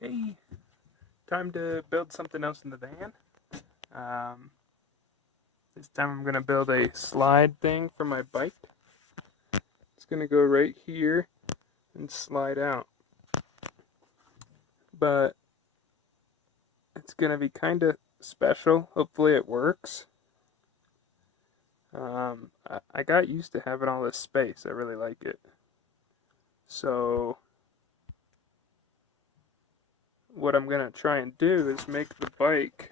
Hey, time to build something else in the van. Um, this time I'm going to build a slide thing for my bike. It's going to go right here and slide out. But it's going to be kind of special. Hopefully it works. I got used to having all this space. I really like it. So what I'm going to try and do is make the bike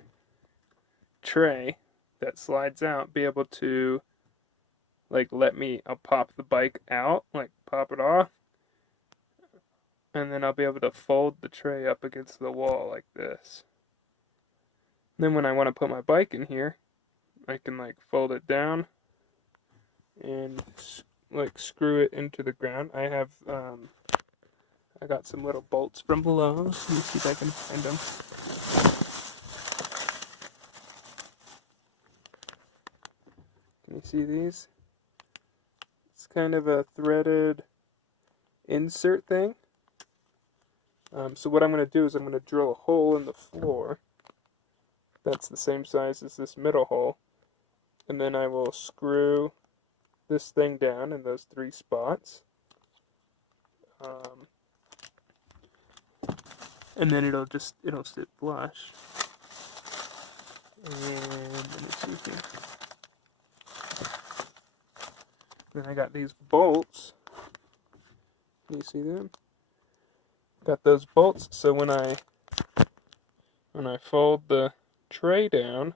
tray that slides out be able to I'll pop the bike out, like pop it off, and then I'll be able to fold the tray up against the wall like this. Then when I want to put my bike in here, I can fold it down and screw it into the ground. I got some little bolts from Lowe's. Let me see if I can find them. Can you see these? It's kind of a threaded insert thing. So what I'm going to do is I'm going to drill a hole in the floor that's the same size as this middle hole, and then I will screw this thing down in those 3 spots, and then it'll sit flush. And let me see here. Then I got these bolts. Can you see them? Got those bolts, so when I fold the tray down,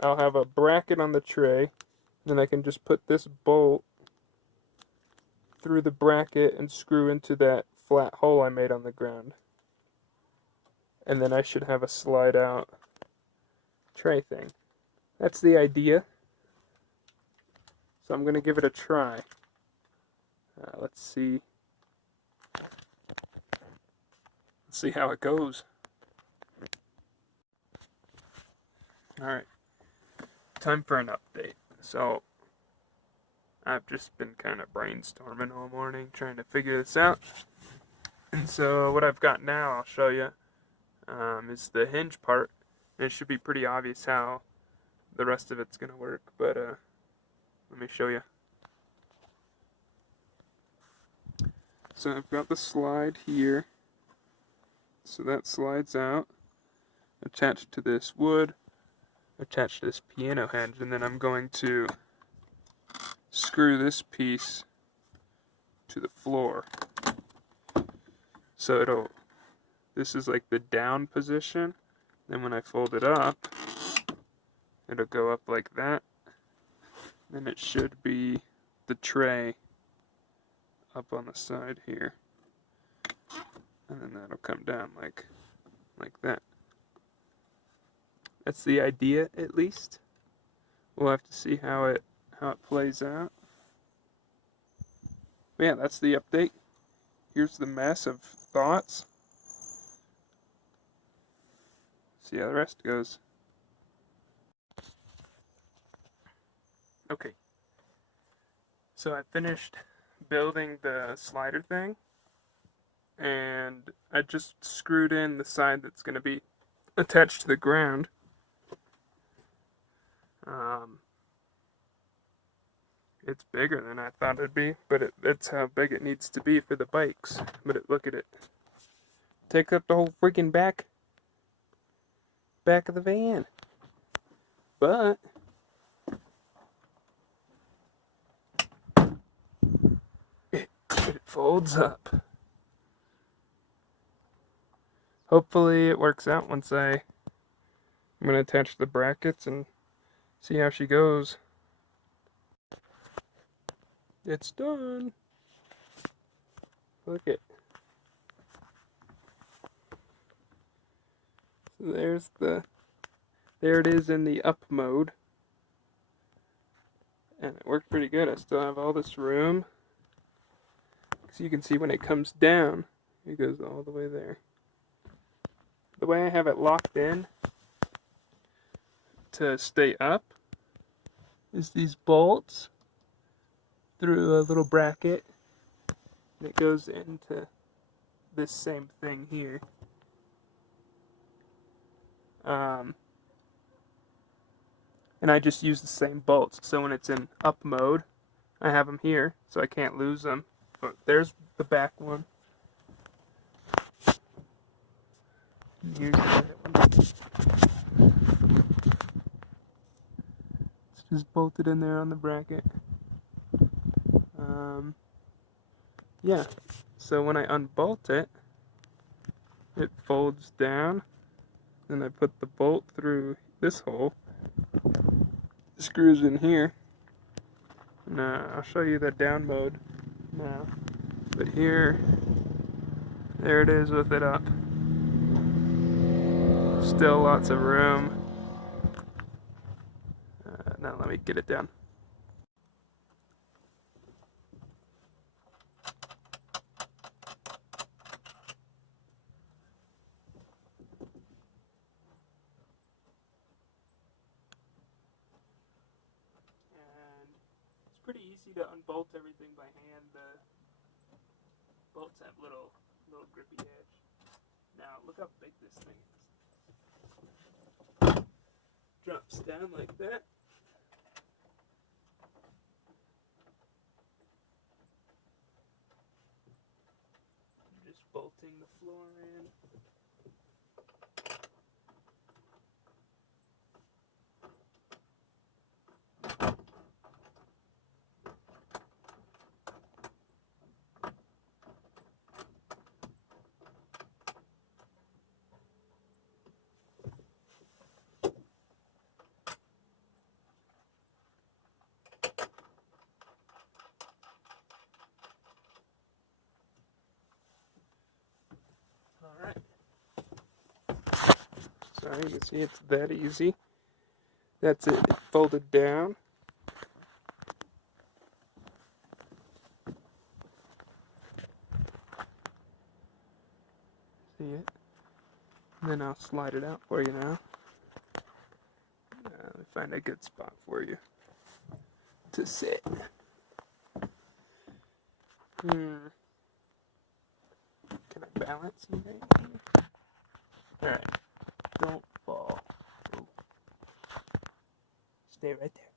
I'll have a bracket on the tray. Then I can just put this bolt through the bracket and screw into that flat hole I made on the ground. And then I should have a slide out tray thing. That's the idea. So I'm going to give it a try. Let's see how it goes. Alright, time for an update. So I've just been kind of brainstorming all morning trying to figure this out. And so what I've got now, I'll show you, is the hinge part. And it should be pretty obvious how the rest of it's going to work, but let me show you. So I've got the slide here. So that slides out, attached to this wood, attached to this piano hinge, and then I'm going to screw this piece to the floor. So this is like the down position. Then when I fold it up, it'll go up like that. Then it should be the tray up on the side here. And then that'll come down like that. That's the idea, at least. We'll have to see how it plays out. But yeah, that's the update. Here's the mess of thoughts. See how the rest goes. Okay. So I finished building the slider thing, and I just screwed in the side that's going to be attached to the ground. It's bigger than I thought it'd be, but that's how big it needs to be for the bikes. But look at it. Takes up the whole freaking back of the van. But it folds up. Hopefully it works out once I'm going to attach the brackets and see how she goes. It's done. Look it. So there it is in the up mode. And it worked pretty good. I still have all this room. So you can see when it comes down, it goes all the way there. The way I have it locked in to stay up is these bolts through a little bracket, and it goes into this same thing here. And I just use the same bolts. So when it's in up mode, I have them here, so I can't lose them. But there's the back one. And here's the other one. It's just bolted in there on the bracket. Yeah, so when I unbolt it, it folds down. Then I put the bolt through this hole. It screws in here. And I'll show you the down mode now. But here, there it is with it up. Still lots of room. Now let me get it down. It's pretty easy to unbolt everything by hand. The bolts have little grippy edge. Now look how big this thing is. Drops down like that. Just bolting the floor in. Alright. So you can see it's that easy. That's it, folded down. See it? And then I'll slide it out for you now. Let me find a good spot for you to sit. Can I balance you right here? Alright. Don't fall. Ooh. Stay right there.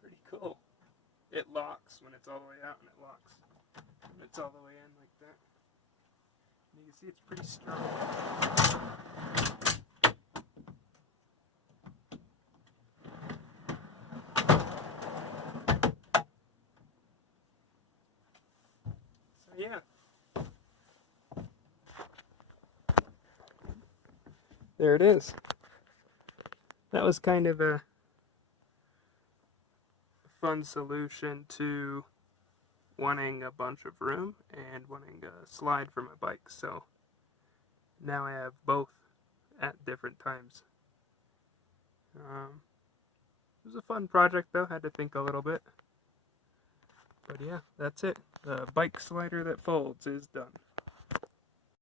Pretty cool. It locks when it's all the way out, and it locks when it's all the way in like that. And you can see it's pretty strong. So yeah. There it is. That was kind of a fun solution to wanting a bunch of room and wanting a slide for my bike. So now I have both at different times. It was a fun project though, had to think a little bit. But yeah, that's it. The bike slider that folds is done.